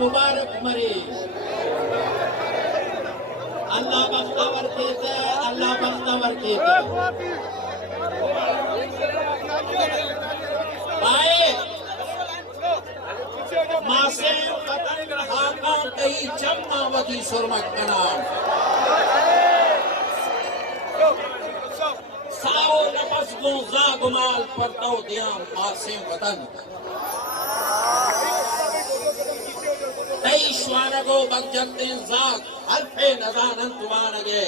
मुबारक मरे अल्लाह बख्तावर कहते अल्लाह बख्तावर कहते भाई मासे वतन हाका कई जम्मा वदी सुरमक कनाम साओ नफस गोजा गुमाल परतो दियाम मासे वतन कई श्वानगो बगजते जाग हल्फे नजानन तुमानगे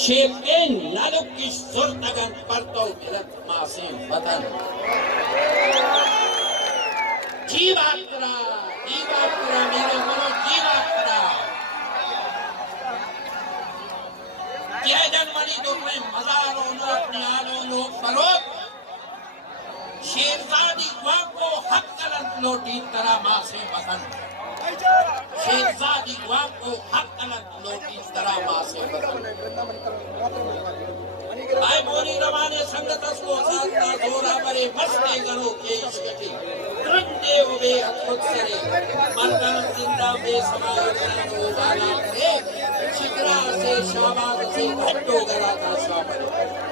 शेपेन नलुक की सुरतगन परतो गिरत मासे वतन जी बात करा मेरे मनो जी बात करा क्या जनवरी तो में मजारों नो अपने आलों नो फरोख शेरजादी को हक कलंत लोटी तरह मासे वतन शेरजादी को हक कलंत लोटी तरह मासे वतन आए बोली रवाने संगत को साधना जोरा बरे मस्ते गरो के इश्कटी रंडे हुए खुद सरे मर्दन जिंदा बेसमाय जानो जाना करे शिकरा से शाबाद से घट्टो गरा था शाबाद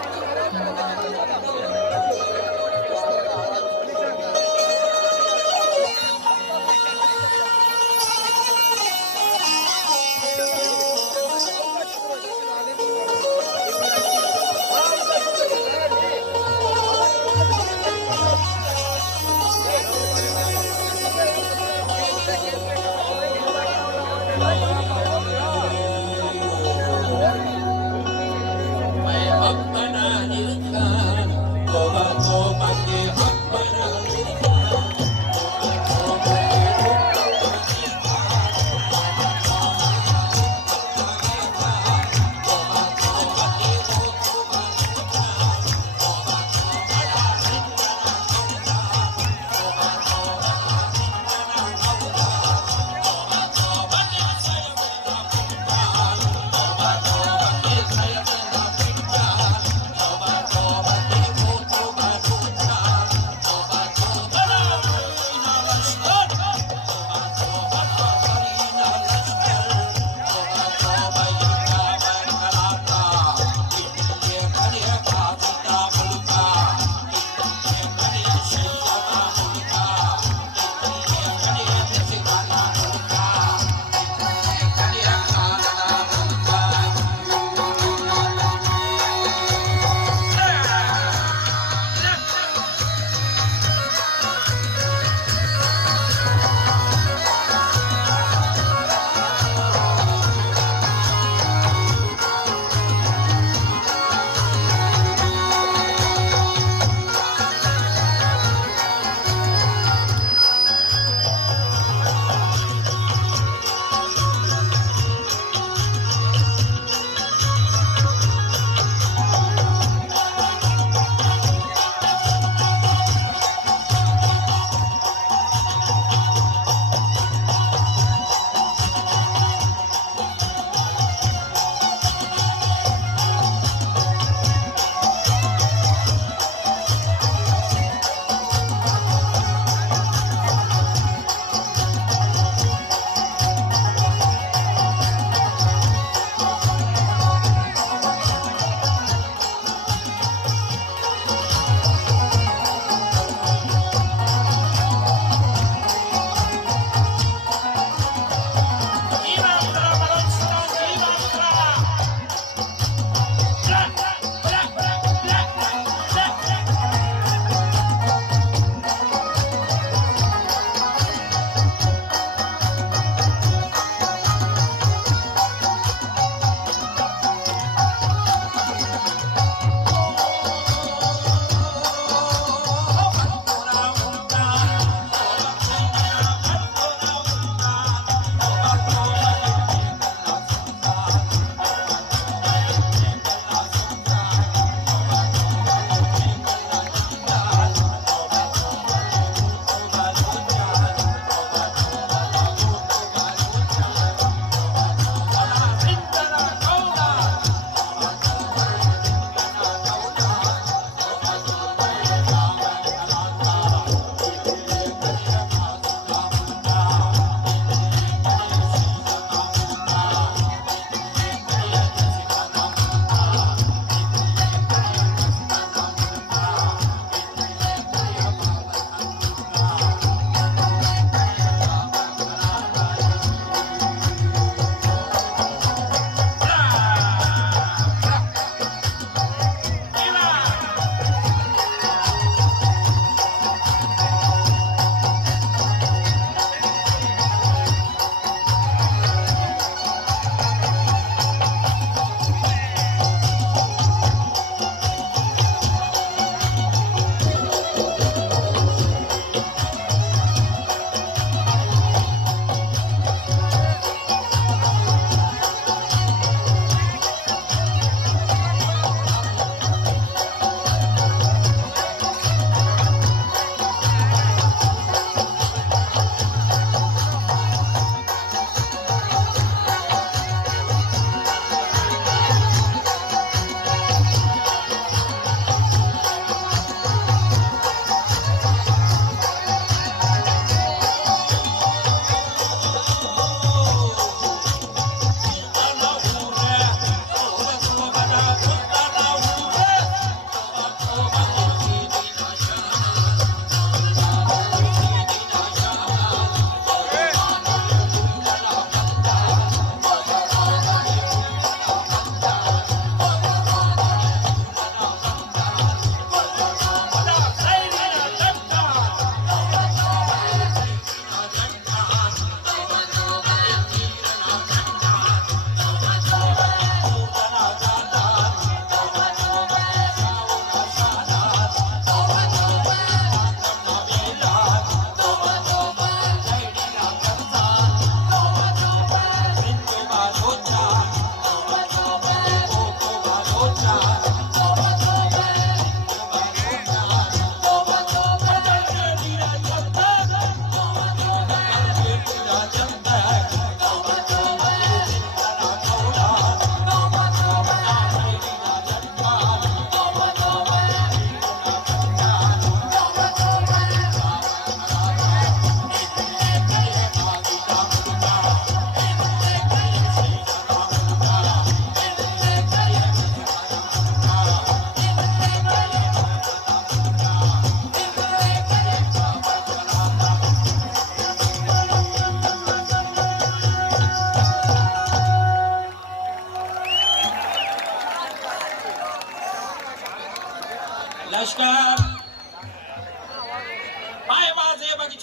मैं अपना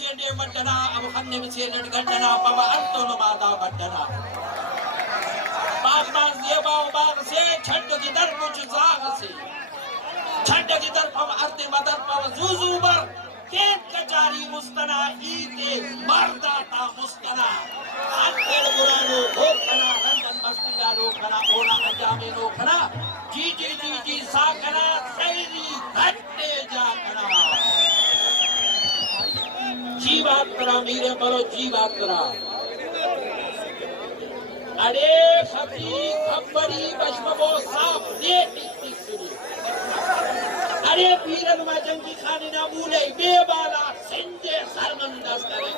Jende Matana, Abu Hamne Michel Gandana, Baba Antono Mada Batana. Baba Zeba Baba say, Chanda Gidar Muchuzagasi. Chanda Gidar Pava Arte Madar Pava Zuzubar, Ket Kachari Mustana, Ite, Mardata Mustana, Ante Burano, Okana, Handan Bastingano, Kana, Ona, Jamino, Kana, Gigi Sakana, Sairi, Hate Jakana. जीवात्रा मेरे बलो जीवात्रा अरे खबरी खबरी बशमबो साफ दे टिकटिक अरे पीरन मजंगी खाने ना मूले बेबाला सिंधे सरमंदस करे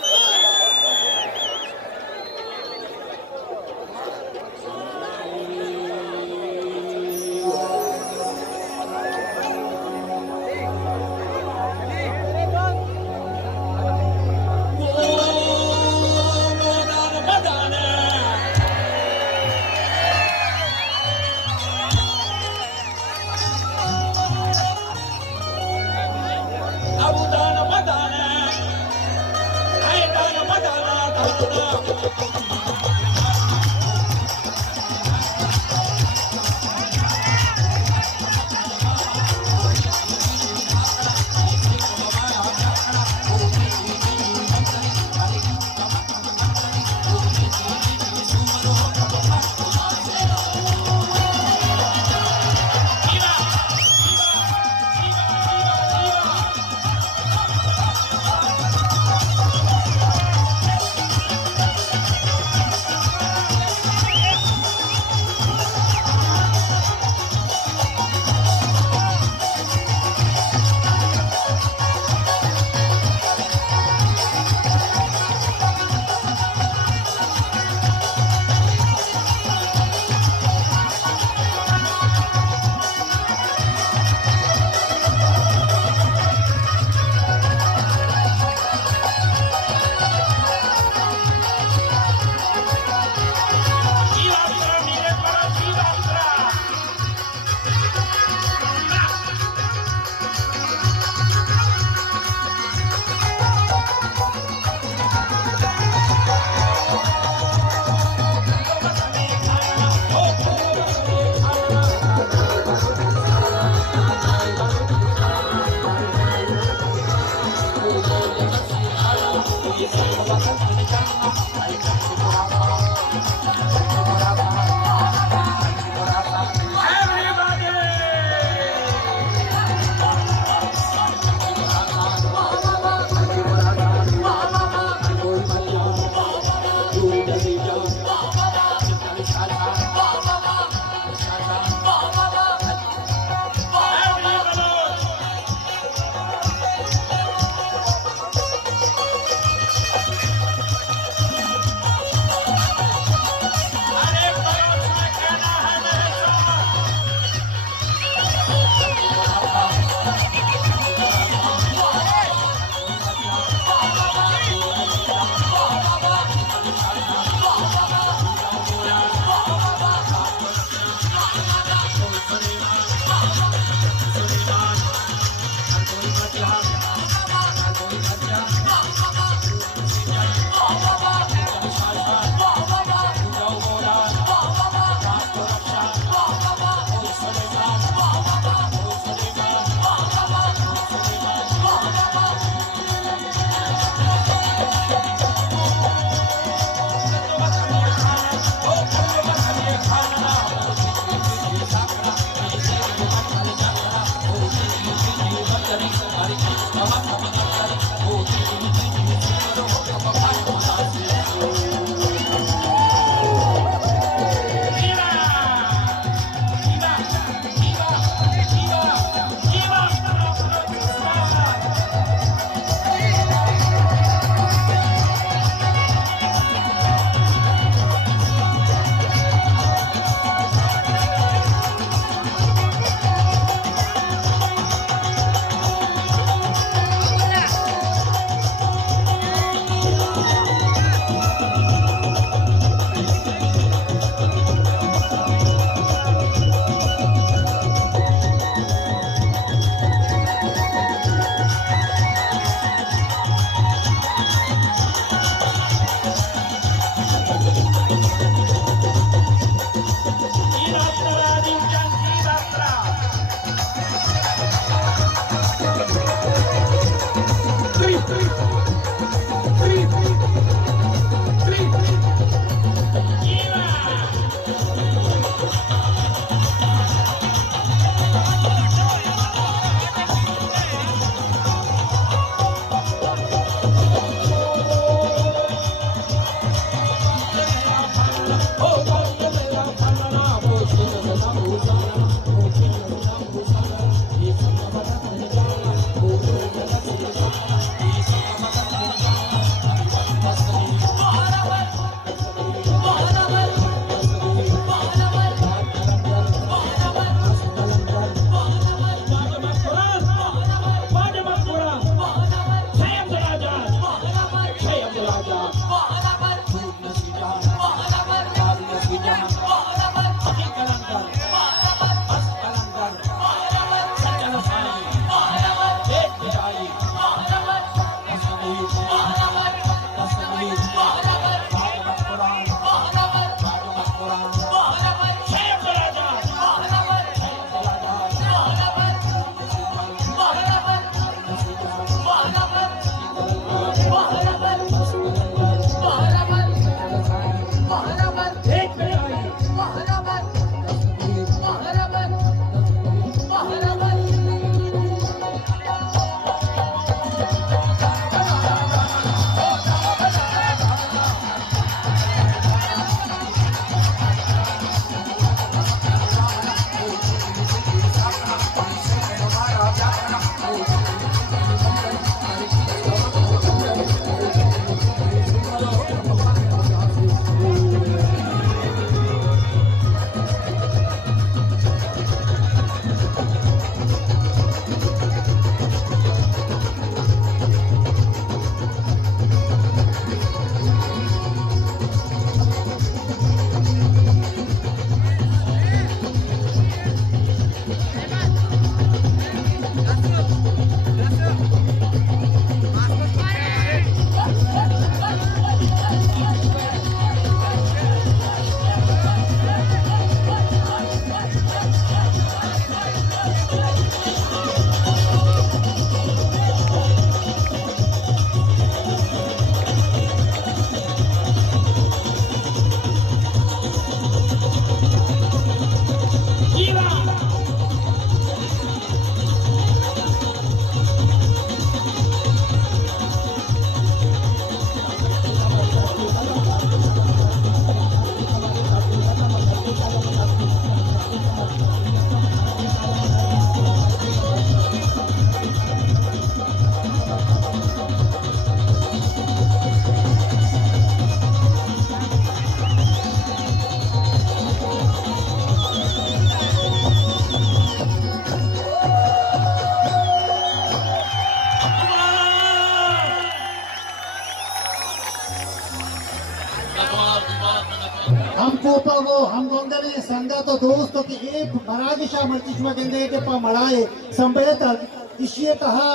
हम कोपगो हम गोंदले संगा तो दोस्तों की एक मरागिशा मर्तिशमा गेंदे के पा मड़ाए संबेतक इशिये कहा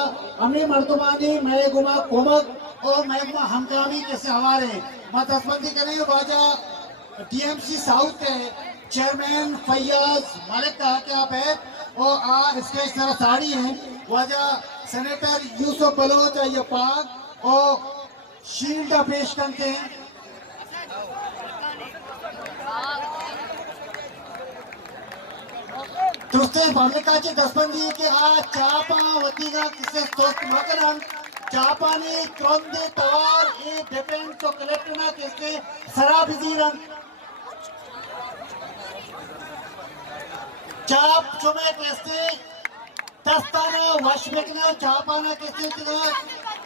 अमी मर्दुमानी मैं गुमा कोमक और मैं गुमा हमकामी कैसे हमारे मतस्बंदी करें वाजा टीएमसी साउथ के चेयरमैन फैयाज मलिक कहा कि आप है और आ स्टेज तरह साड़ी हैं वाजा सेनेटर यूसुफ बलोच ये पाक और शील्ड पेश करते हैं दोस्तों भूमिकाची दसबंदी के आ चापा वतीगा किसे दोस्त मकरन चापानी क्रंदे तवार ए डिफेंस तो कलेक्टना किसके सराबिजीरन चाप चुमे किसके दस्ताना वश बेकना चापाना किसके तिगा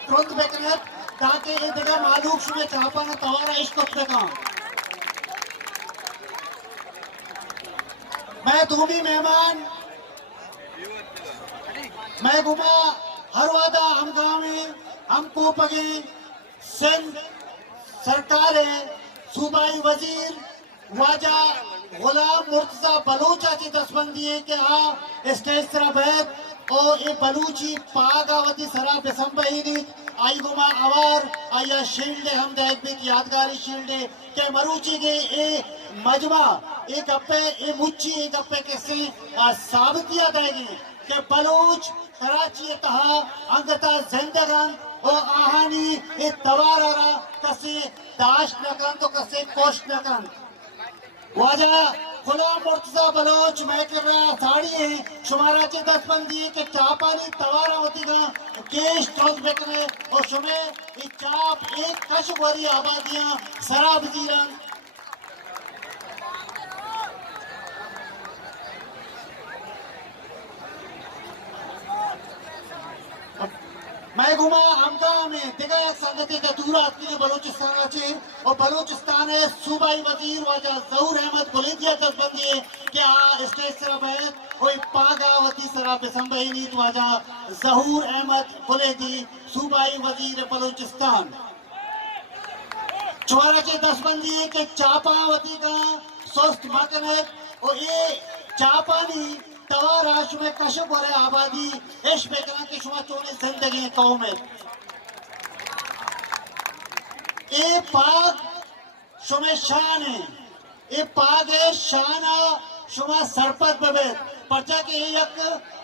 क्रंद बेकना ताकि ये दिगा मालूम शुमे चापाना तवार इश्क बेका मैं धूमी मेहमान मैं गुमा हर वादा हम गाँव में हमको पगे सिंध सरकार है सूबाई वजीर वाजा गुलाम मुर्तजा बलूचा की दसबंदी है कि हाँ स्टेज तरफ है और ये बलूची पागावती सरा बेसंबही आई गुमा अवार आया शील्ड हम देख भी यादगारी शील्ड के मरूची के ए मजमा एक गप्पे ए मुच्ची एक गप्पे कैसे साबितियां देंगे कि बलूच कराची तहा अंगता जिंदगान और आहानी ए तवारा कसे दाश नकन तो कसे कोश नकन वाजा गुलाम मुर्तजा बलोच मैं कर रहा साड़ी है शुमारा के दसबंदी के चापानी तवारावती का केश ट्रोज बेकने और शुमे ये चाप एक कश भरी आबादियां सराबजीरन मैं घुमा हमका में दिगा संगति का दूर आदमी के बलूचिस्तान आचे और बलूचिस्तान है सूबाई वजीर वाजा जहूर अहमद बुलेदिया दसबंदी है क्या स्टेज तरफ है कोई पागावती सरा पे संबही वाजा जहूर अहमद बुलेदी सूबाई वजीर बलूचिस्तान चौरा के दसबंदी है कि चापावती का स्वस्थ मकन है और ये चापानी तवाराश में कशब और आबादी इश बेकना की शुमा चोने जिंदगी कौम है ए पाक शुमे शान है ए पाक है शाना शुमा सरपत बबे पर्चा के एक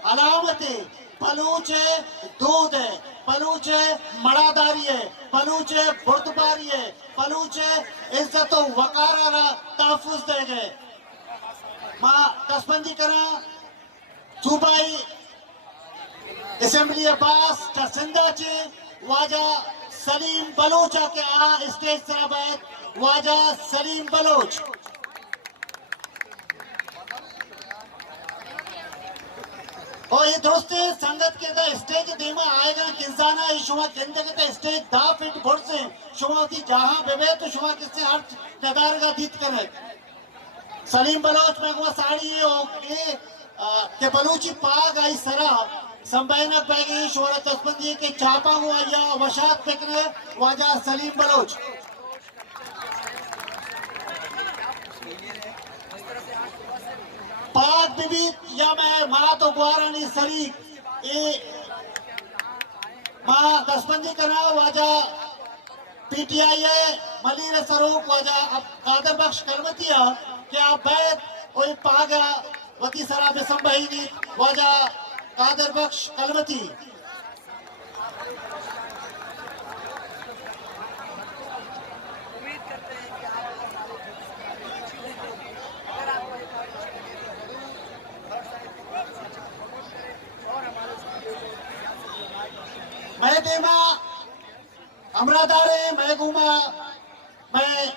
अलामत है बलूच है दूध है बलूच है मड़ादारी है बलूच है बुर्दबारी है बलूच है इज्जत और वकारा तहफुज दे गए माँ दसबंदी करा सूबाई असेंबली पास चरसिंदा चे वाजा सलीम बलोचा के आ स्टेज तरफ वाजा सलीम बलोच और ये दोस्ते संगत के स्टेज देमा आएगा किंसाना ये शुमा केंद्र के स्टेज दा फिट भोर से शुमा की जहां बेबे तो शुमा किससे हर नदार का दीत करे सलीम बलोच में वो साड़ी और के बलूची पाग आई सरा संबैनक बैगी शोरा तस्बंदी के चापा हुआ या वशात फेंकने वाजा सलीम बलोच पाग बीबी या मैं माँ तो ग्वारानी सरी ए माँ दसबंदी करना वाजा पीटीआई है मलीर सरूप वाजा अब कादर बख्श करमतिया क्या बैत और पागा वती सरा में संबही वाजा कादर बख्श कलमती मैं देमा अमरादारे मैं घूमा मैं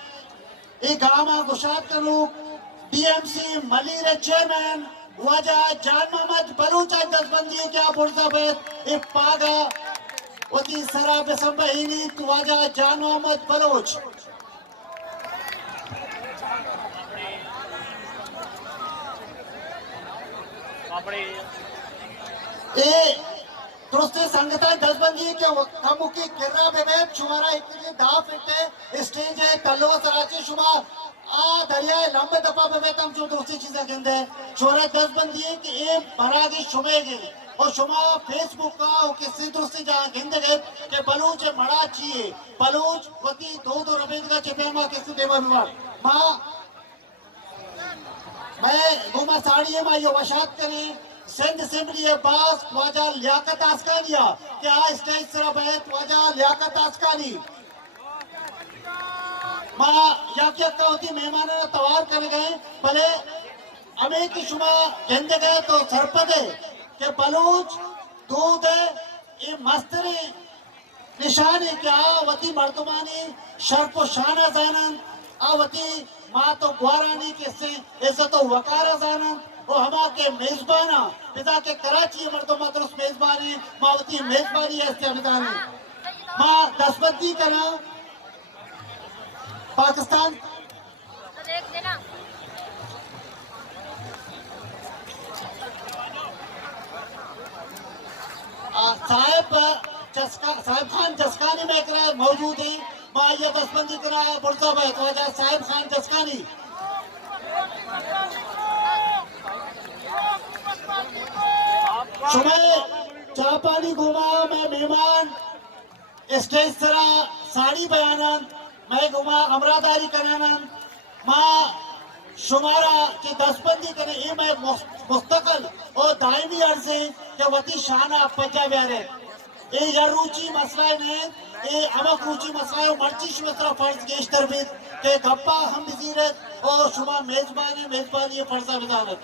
एक गाँव गुशात करूँ डीएमसी मलीर चेयरमैन वाजा जान मोहम्मद बलूचा दसबंदी क्या पुरसा बेत एक पागा वती सरा पे संबही वाजा जान मोहम्मद बलोच ए दोस्ते संगता दसबंदी के कमुकी किर्रा बेबे शुमारा इतने दा फिटे स्टेज है तल्लो सराचे शुमा दरियाए लंबे दफा पे वेतम जो दूसरी चीजें कहते हैं शोहरत 10 बंदी है कि ये बरागी शुमे गए और शुमा फेसबुक का और किसी दूसरी जहाँ कहते गए कि बलूच मड़ा चाहिए बलूच वती 2 रुपए का चिपे माँ किसी देवा विवाद माँ मैं घुमा साड़ी माँ ये वशात करें सिंध असेंबली है बास ख्वाजा लियाकत आसकानिया क्या स्टेज सरा बैत ख्वाजा लियाकत आसकानी माँ या होती मेहमान तवार कर गए भले हमें की शुमा कहते गए तो सरपदे के बलूच दूध ये मस्तरे निशानी क्या वती मर्दमानी शर्फ शाना जानन आवती माँ तो ग्वारानी किससे ऐसा तो वकारा जानन वो हमा के मेजबाना पिता के कराची मर्दमा तो उस मेजबानी मावती मेजबानी ऐसे अमितानी माँ दसबंदी करा पाकिस्तान साहिब खान जसकानी में करा मौजूद है माँ ये दसबंदी करा बुरजा बैठा साहिब खान जसकानी सुबह चाह पानी घुमा मैं मेहमान स्टेज सरा साड़ी बयानन मैं घुमा अमरादारी करानन माँ शुमारा की दसबंदी करे ये मैं मुस्तकल और दायमी अर्जे के वती शाना पजा व्यारे ये यरूची मसला ने ये अमक रुचि मसला मर्ची शुमसरा फर्ज के इश्तरबित के गप्पा हम वजीरत और शुमा मेजबानी ये फर्जा विधानत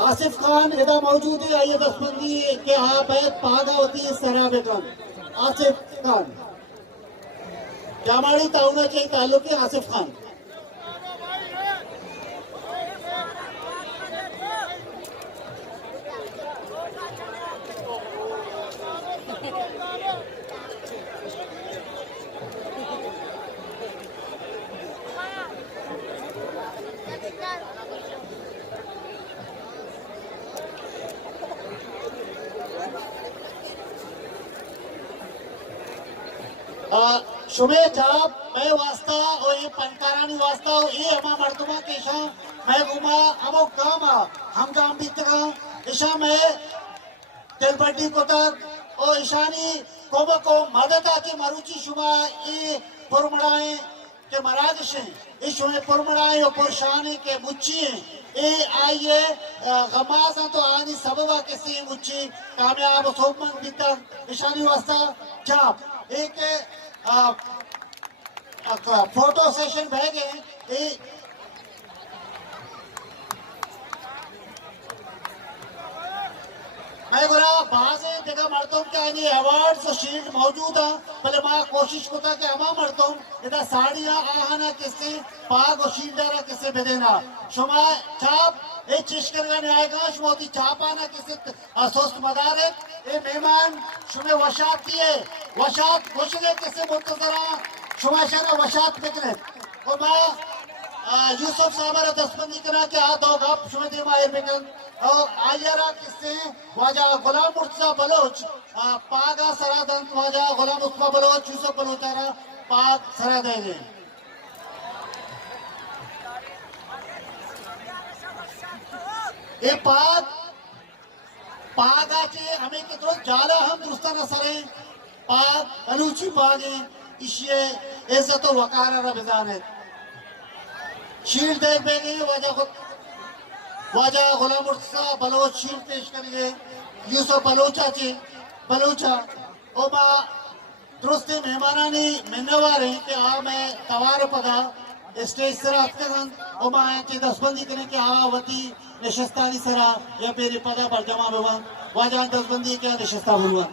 आसिफ खान इधर मौजूद है आइए दसबंदी के हाँ बैत पागावती सराबे खान आसिफ खान जामाड़ी ताउना चाहिए ताल्लुक है आसिफ खान शुभे जाप मैं वास्ता और ये पंकारानी वास्ता और ये हमा मर्दमा के ईशा मैं घुमा हमो काम हम काम बीतगा ईशा मैं तेलपट्टी को तक और ईशानी को मदद आके मरुचि शुमा ये पुरमड़ाए के मराजश हैं इस शुमे पुरमड़ाए और पुरशानी के मुच्ची हैं ये आइए गमासा तो आनी सबवा के सी मुच्ची कामयाब सोमन बीता ईशानी वास्ता जाप एक फोटो सेशन बह गए मैं गुरा बाज जगह मर्दों के आने अवार्ड्स और शील्ड मौजूद है भले माँ कोशिश करता कि अमा मर्दों इधर साड़ियाँ आहाना किससे पाग और शील्डरा किससे बेदेना शुमा चाप एक चिश्कर का न्यायगा शुमाती चाप आना किससे अस्वस्थ मदारे ये मेहमान शुमे वशात दिए वशात घोषणे किससे मुंतजरा शुमा शाना वशात बिकने और माँ यूसुफ साहब दसबंदी करा के आ दो गप शुमे दे मायर बिकन और आयरा किससे वाजा गुलाम मुर्तजा बलोच पागा सरादंत वाजा गुलाम उस्मा बलोच यूसुफ बलोचारा पाग सरा देंगे ये पाग आके हमें कितनो जाला हम दुरुस्ता न सरे पाग अलूची पागे इशिये इज्जत और वकार रबिजान है शील देख बेगे वाजा गुलाम मुर्तजा बलोच शील पेश करेंगे यूसुफ बलोचा ओबा दुरुस्ते मेहमानानी मिन्नवार हैं कि हाँ मैं तवार पगा स्टेज सरा अफ्कन ओबा के दसबंदी करें कि हाँ वती निशस्तानी सरा या पेरी पगा पर जमा हुआ वाजा दसबंदी क्या निशस्ता हुआ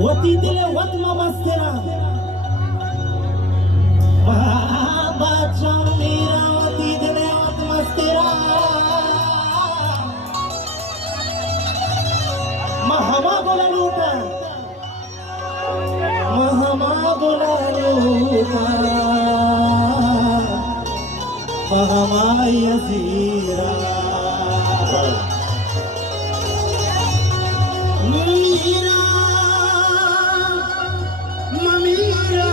वती दिले वत मस्तेरा नीरावती दिनात मस्तिरा महमा बोला लूटा महमा बोला लूटा महमा यसीरा मीरा ममीरा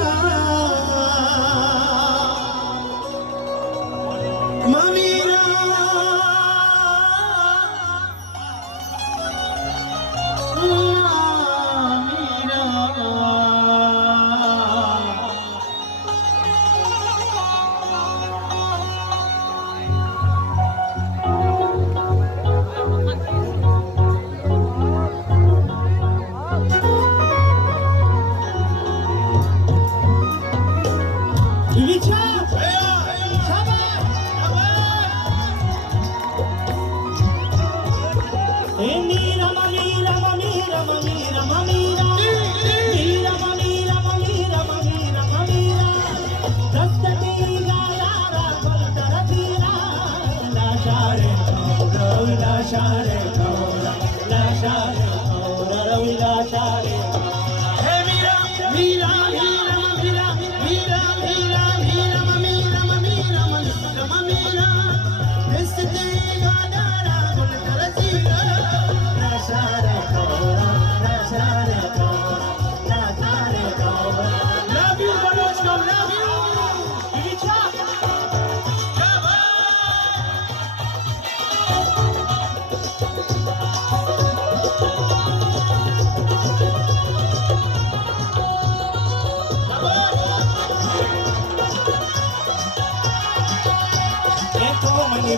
ममीरा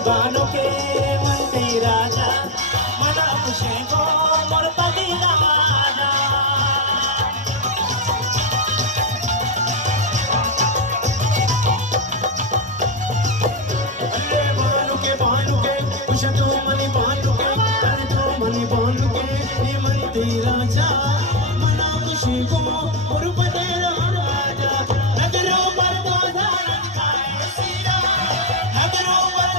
बानो के मंटी राजा मना खुशे को मोर पति राजा अरे बानो के खुश तो मनी बानो के अरे तो मनी बानो के ये मंटी राजा मना खुशे को मोर पति राजा नगरों पर बोझा लटकाए सीरा नगरों पर